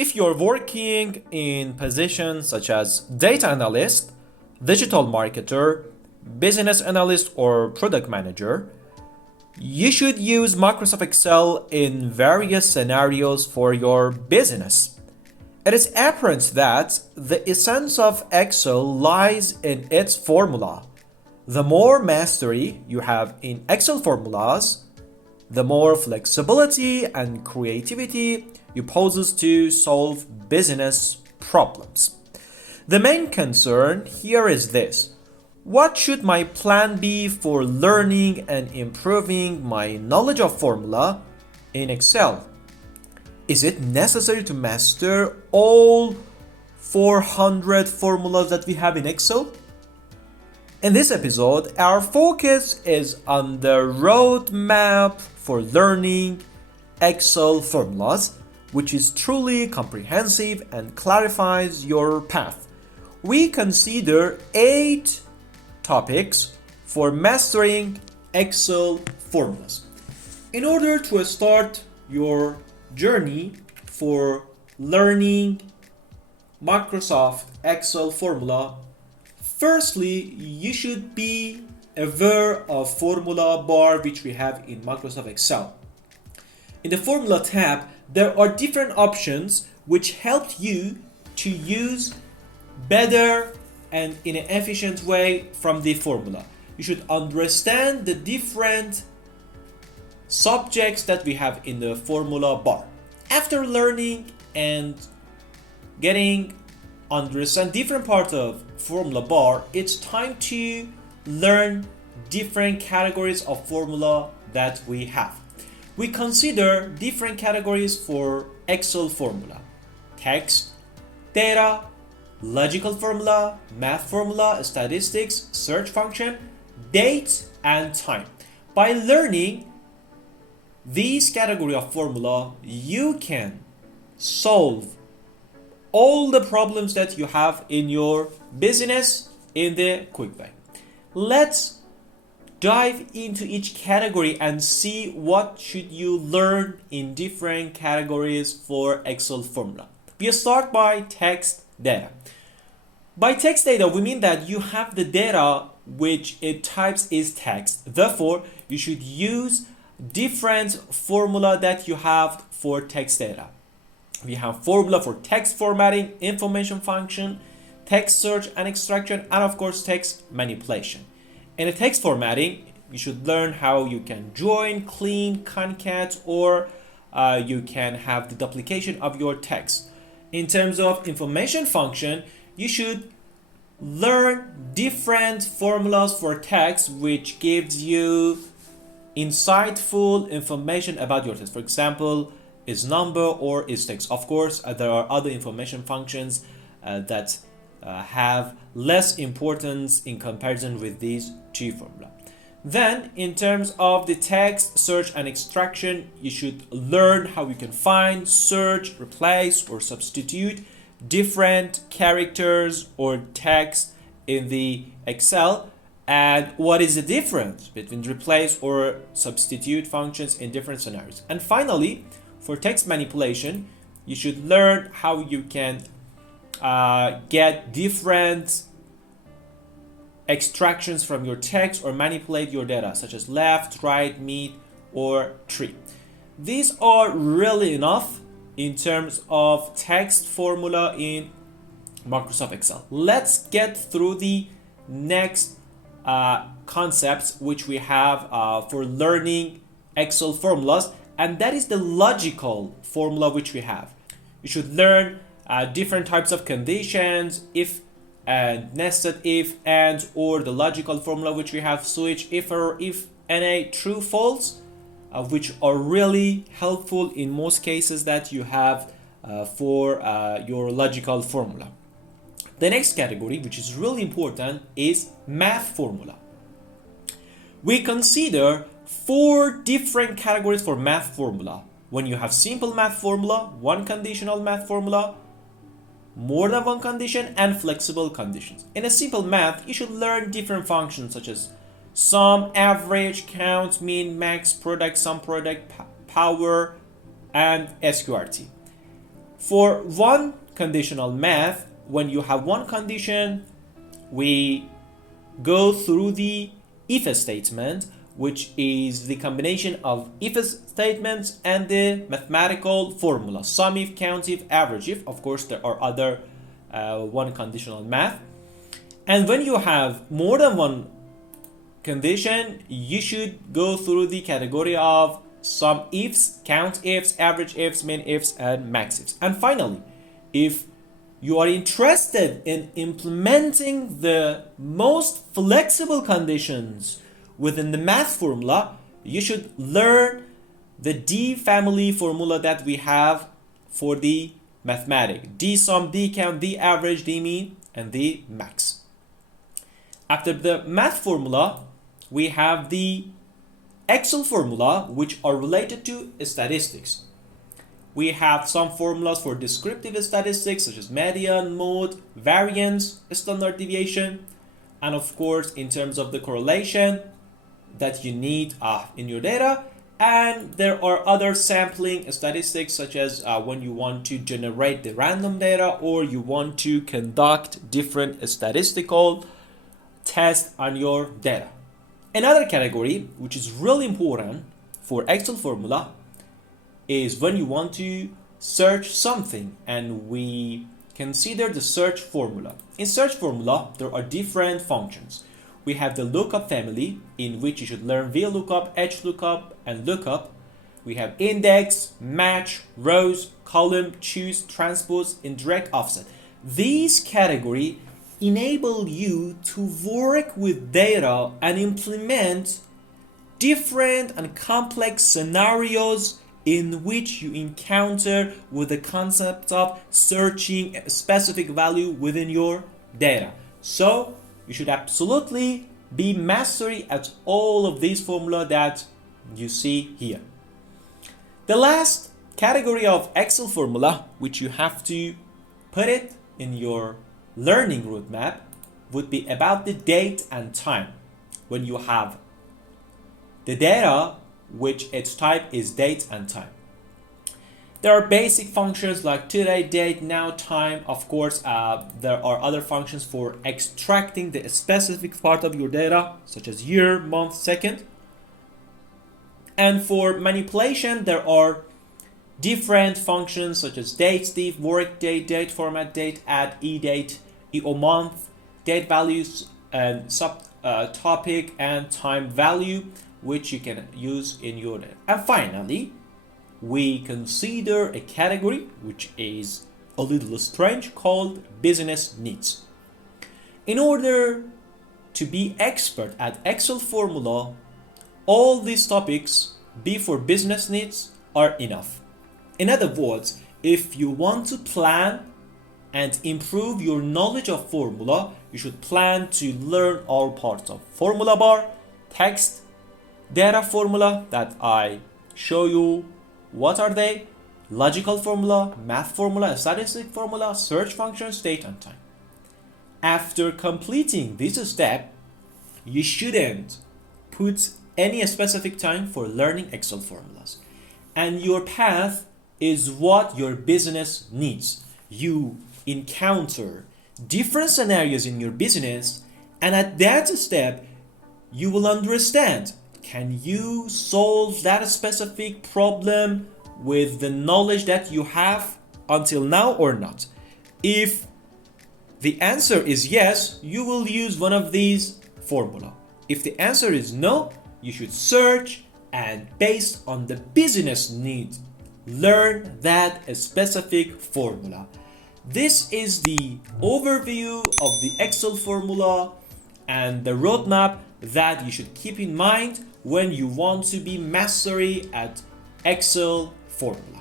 If you're working in positions such as data analyst, digital marketer, business analyst, or product manager, you should use Microsoft Excel in various scenarios for your business. It is apparent that the essence of Excel lies in its formula. The more mastery you have in Excel formulas, the more flexibility and creativity you possess to solve business problems. The main concern here is this: what should my plan be for learning and improving my knowledge of formula in Excel? Is it necessary to master all 400 formulas that we have in Excel? In this episode, our focus is on the roadmap for learning Excel formulas, which is truly comprehensive and clarifies your path. We consider 8 topics for mastering Excel formulas. In order to start your journey for learning Microsoft Excel formula, firstly, you should be aware of formula bar which we have in Microsoft Excel. In the formula tab, there are different options which help you to use better and in an efficient way from the formula. You should understand the different subjects that we have in the formula bar. After learning and getting understand different parts of formula bar, it's time to learn different categories of formula that we have. We consider different categories for Excel formula: text, data, logical formula, math formula, statistics, search function, date, and time. By learning these category of formula, you can solve all the problems that you have in your business in the quick way. Let's dive into each category and see what should you learn in different categories for Excel formula. We start by text data. By text data, we mean that you have the data which it types is text. Therefore, you should use different formula that you have for text data. We have formula for text formatting, information function, text search and extraction, and of course text manipulation. In a text formatting, you should learn how you can join, clean, concat, or you can have the duplication of your text. In terms of information function, you should learn different formulas for text which gives you insightful information about your text. For example, is number or is text. Of course, there are other information functions that have less importance in comparison with these two formula. Then, in terms of the text, search, and extraction, you should learn how you can find, search, replace, or substitute different characters or text in the Excel, and what is the difference between replace or substitute functions in different scenarios. And finally, for text manipulation, you should learn how you can get different extractions from your text or manipulate your data, such as left, right, mid, or tree. These are really enough in terms of text formula in Microsoft Excel. Let's get through the next concepts which we have for learning Excel formulas, and that is the logical formula which we have. You should learn different types of conditions, if and nested if, and, or the logical formula which we have: switch, if, or if, NA, true, false, which are really helpful in most cases that you have for your logical formula. The next category, which is really important, is math formula. We consider 4 different categories for math formula. When you have simple math formula, one conditional math formula, more than one condition, and flexible conditions. In a simple math, you should learn different functions such as sum, average, count, mean, max, product, sum product, power, and SQRT. For one conditional math, when you have one condition, we go through the if statement, which is the combination of if statements and the mathematical formula, sum if, count if, average if. Of course, there are other one conditional math. And when you have more than one condition, you should go through the category of sum ifs, count ifs, average ifs, min ifs, and max ifs. And finally, if you are interested in implementing the most flexible conditions within the math formula, you should learn the D family formula that we have for the mathematics. D sum, D count, D average, D mean, and D max. After the math formula, we have the Excel formula, which are related to statistics. We have some formulas for descriptive statistics such as median, mode, variance, standard deviation, and of course in terms of the correlation that you need in your data. And there are other sampling statistics such as when you want to generate the random data or you want to conduct different statistical tests on your data. Another category which is really important for Excel formula is when you want to search something, and we consider the search formula. In search formula, there are different functions. We have the lookup family, in which you should learn VLOOKUP, HLOOKUP, and lookup. We have index, match, rows, column, choose, transpose, indirect offset. These categories enable you to work with data and implement different and complex scenarios in which you encounter with the concept of searching a specific value within your data. So you should absolutely be mastery at all of these formula that you see here. The last category of Excel formula, which you have to put it in your learning roadmap, would be about the date and time. When you have the data, which its type is date and time. There are basic functions like today, date, now, time. Of course, there are other functions for extracting the specific part of your data, such as year, month, second. And for manipulation, there are different functions such as date, div, work date, date format, date, add, e-date, EO month, date values, and subtopic, and time value, which you can use in your data. And finally, we consider a category which is a little strange called business needs. In order to be expert at Excel formula, all these topics before business needs are enough. In other words, if you want to plan and improve your knowledge of formula, you should plan to learn all parts of formula bar, text, data formula that I show you what are they, logical formula, math formula, statistic formula, search functions, date and time. After completing this step, you shouldn't put any specific time for learning Excel formulas. And your path is what your business needs. You encounter different scenarios in your business, and at that step, you will understand, can you solve that specific problem with the knowledge that you have until now or not? If the answer is yes, you will use one of these formula. If the answer is no, you should search and based on the business need, learn that specific formula. This is the overview of the Excel formula and the roadmap that you should keep in mind when you want to be mastery at Excel formula.